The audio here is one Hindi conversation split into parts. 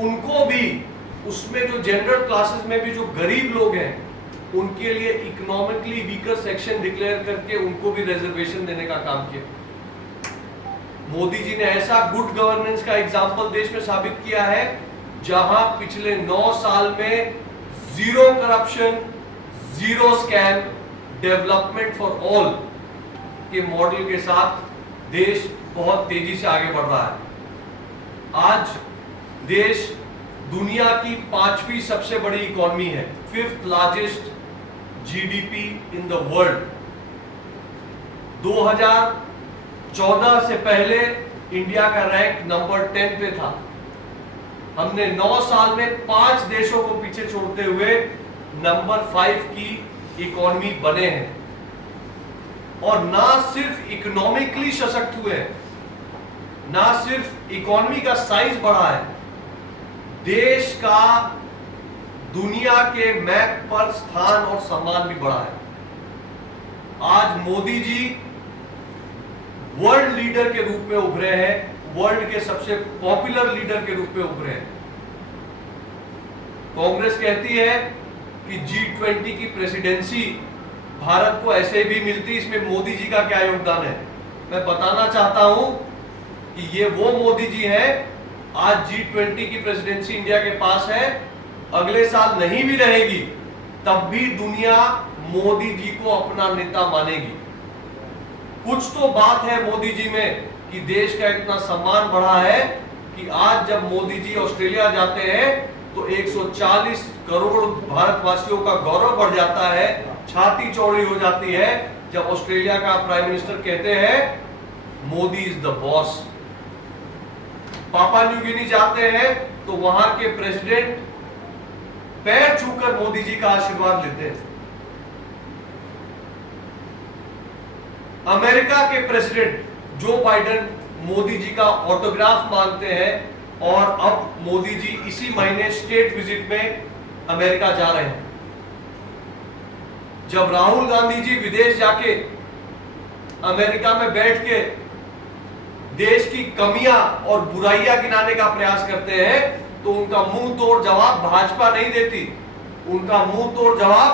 उनको भी, उसमें जो जनरल क्लासेस में भी जो गरीब लोग हैं उनके लिए इकोनॉमिकली वीकर सेक्शन डिक्लेयर करके उनको भी रिजर्वेशन देने का काम किया। मोदी जी ने ऐसा गुड गवर्नेंस का एग्जाम्पल देश में साबित किया है जहां पिछले 9 साल में zero corruption, zero scam, development for all के मॉडल के साथ देश बहुत तेजी से आगे बढ़ रहा है। आज देश दुनिया की 5वीं सबसे बड़ी इकोनॉमी है, 5th largest GDP in the world. 2014 से पहले इंडिया का रैंक नंबर 10 पे था। हमने 9 साल में 5 देशों को पीछे छोड़ते हुए नंबर 5 की इकोनॉमी बने हैं। और ना सिर्फ इकोनॉमिकली सशक्त हुए हैं, ना सिर्फ इकोनॉमी का साइज बढ़ा है, देश का दुनिया के मैप पर स्थान और सम्मान भी बढ़ा है। आज मोदी जी वर्ल्ड लीडर के रूप में उभरे हैं, वर्ल्ड के सबसे पॉपुलर लीडर के रूप में उभरे हैं। कांग्रेस कहती है कि G20 की प्रेसिडेंसी भारत को ऐसे भी मिलती, इसमें मोदी जी का क्या योगदान है। मैं बताना चाहता हूं कि ये वो मोदी जी हैं, आज G20 की प्रेसिडेंसी इंडिया के पास है, अगले साल नहीं भी रहेगी तब भी दुनिया मोदी जी को अपना नेता मानेगी। कुछ तो बात है मोदी जी में कि देश का इतना सम्मान बढ़ा है कि आज जब मोदी जी ऑस्ट्रेलिया जाते हैं तो 140 करोड़ भारतवासियों का गौरव बढ़ जाता है, छाती चौड़ी हो जाती है जब ऑस्ट्रेलिया का प्राइम मिनिस्टर कहते हैं मोदी इज द बॉस। पापा न्यू गिनी जाते हैं तो वहां के प्रेसिडेंट पैर छूकर मोदी जी का आशीर्वाद लेते हैं। अमेरिका के president Joe Biden Modi ji का ऑटोग्राफ मांगते हैं और अब मोदी जी इसी महीने स्टेट विजिट में अमेरिका जा रहे हैं। जब राहुल गांधी जी विदेश जाके अमेरिका में बैठ के देश की कमियां और बुराइयां गिनाने का प्रयास करते हैं तो उनका मुंह तोड़ जवाब भाजपा नहीं देती। उनका मुंह तोड़ जवाब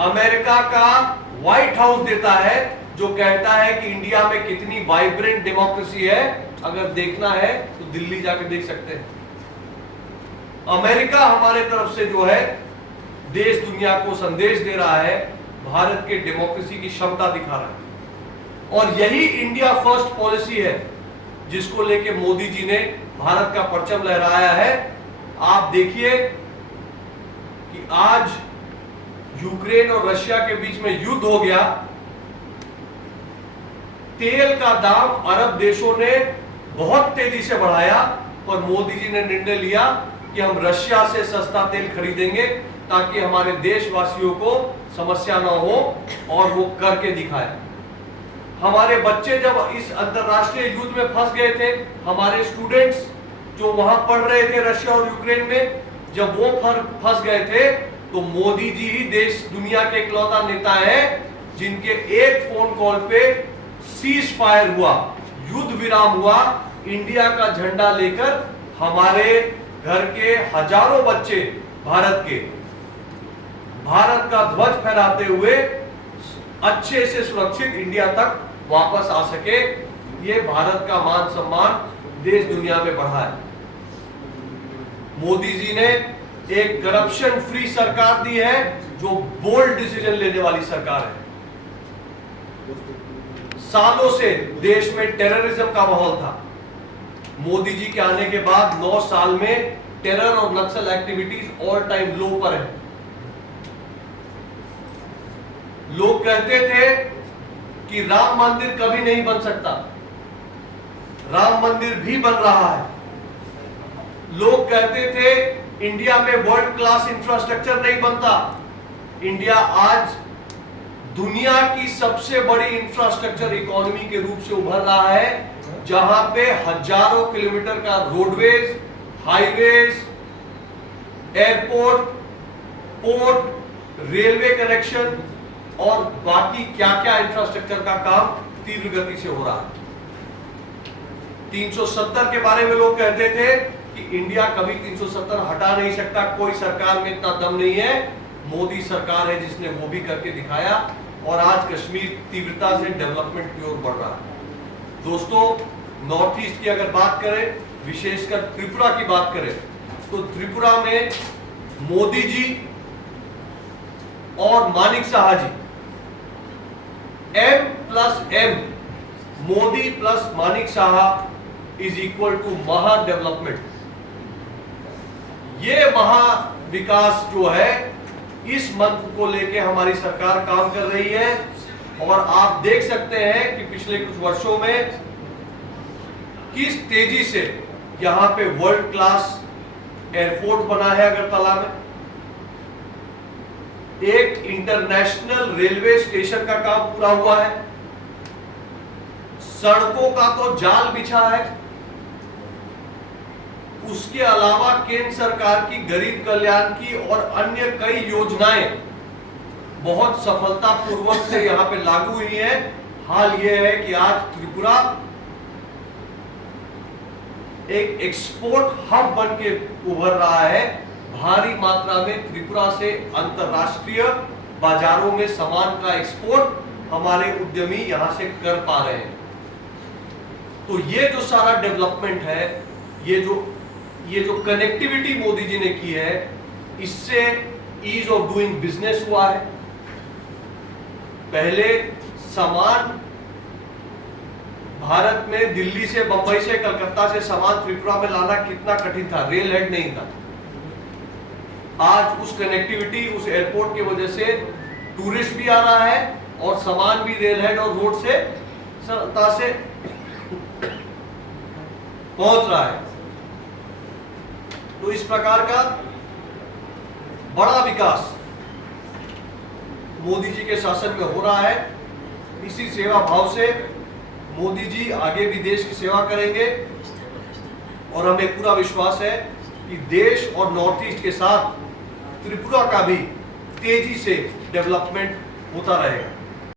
अमेरिका का व्हाइट हाउस देता है, जो कहता है कि इंडिया में कितनी वाइब्रेंट डेमोक्रेसी है। अगर देखना है तो दिल्ली जाके देख सकते हैं। अमेरिका हमारे तरफ से जो है देश दुनिया को संदेश दे रहा है, भारत के डेमोक्रेसी की क्षमता दिखा रहा है। और यही इंडिया फर्स्ट पॉलिसी है जिसको लेके मोदी जी ने भारत का परचम लहराया है। आप देखिए कि आज यूक्रेन और रशिया के बीच में युद्ध हो गया, तेल का दाम अरब देशों ने बहुत तेजी से बढ़ाया और मोदी जी ने निर्णय लिया कि हम रशिया से सस्ता तेल खरीदेंगे ताकि हमारे देशवासियों को समस्या ना हो, और वो करके दिखाए। हमारे बच्चे जब इस अंतरराष्ट्रीय युद्ध में फंस गए थे, हमारे स्टूडेंट्स जो वहां पढ़ रहे थे रशिया और यूक्रेन में, जब वो फंस गए थे तो मोदी जी ही देश दुनिया के इकलौता नेता है जिनके एक फोन कॉल पे सीज फायर हुआ, युद्ध विराम हुआ। इंडिया का झंडा लेकर हमारे घर के हजारों बच्चे भारत का ध्वज फहराते हुए अच्छे से सुरक्षित इंडिया तक वापस आ सके। ये भारत का मान सम्मान देश दुनिया में बढ़ा है। मोदी जी ने एक करप्शन फ्री सरकार दी है, जो बोल्ड डिसीजन लेने वाली सरकार है। सालों से देश में टेररिज्म का माहौल था। मोदी जी के आने के बाद 9 साल में टेरर और नक्सल एक्टिविटीज ऑल टाइम लो पर है। लोग कहते थे कि राम मंदिर कभी नहीं बन सकता, राम मंदिर भी बन रहा है। लोग कहते थे इंडिया में वर्ल्ड क्लास इंफ्रास्ट्रक्चर नहीं बनता। इंडिया आज दुनिया की सबसे बड़ी इंफ्रास्ट्रक्चर इकोनॉमी के रूप से उभर रहा है, जहां पे हजारों किलोमीटर का roadways, highways, airport, port, railway connection और बाकी क्या क्या इंफ्रास्ट्रक्चर का काम तीव्र गति से हो रहा है। 370 के बारे में लोग कहते थे कि इंडिया कभी 370 हटा नहीं सकता, कोई सरकार में इतना दम नहीं है। मोदी सरकार है जिसने वो भी करके दिखाया और आज कश्मीर तीव्रता से डेवलपमेंट की ओर बढ़ रहा है। दोस्तों, नॉर्थ ईस्ट की अगर बात करें, विशेषकर त्रिपुरा की बात करें, तो त्रिपुरा में मोदी जी और Manik Saha ji, M+M, Modi plus Manik Saha is equal to महा डेवलपमेंट। ये महा विकास जो है, इस मंत्र को लेके हमारी सरकार काम कर रही है और आप देख सकते हैं कि पिछले कुछ वर्षों में किस तेजी से यहां पे वर्ल्ड क्लास एयरपोर्ट बना है अगरतला में, एक इंटरनेशनल रेलवे स्टेशन का काम पूरा हुआ है, सड़कों का तो जाल बिछा है, उसके अलावा केंद्र सरकार की गरीब कल्याण की और अन्य कई योजनाएं बहुत सफलतापूर्वक से यहां पे लागू हुई है। हाल यह है कि आज त्रिपुरा एक एक्सपोर्ट हब बन के उभर रहा है। भारी मात्रा में त्रिपुरा से अंतरराष्ट्रीय बाजारों में सामान का एक्सपोर्ट हमारे उद्यमी यहां से कर पा रहे हैं। तो ये जो सारा डेवलपमेंट है, ये जो कनेक्टिविटी मोदी जी ने की है, इससे ईज ऑफ डूइंग बिजनेस हुआ है। पहले सामान भारत में दिल्ली से, बंबई से, कलकत्ता से सामान त्रिपुरा में लाना कितना कठिन था, रेल हेड नहीं था। आज उस कनेक्टिविटी, उस एयरपोर्ट की वजह से टूरिस्ट भी आ रहा है और सामान भी रेल हेड और रोड से सरलता से पहुंच रहा है। तो इस प्रकार का बड़ा विकास मोदी जी के शासन में हो रहा है। इसी सेवा भाव से मोदी जी आगे भी देश की सेवा करेंगे और हमें पूरा विश्वास है कि देश और नॉर्थ ईस्ट के साथ त्रिपुरा का भी तेजी से डेवलपमेंट होता रहेगा।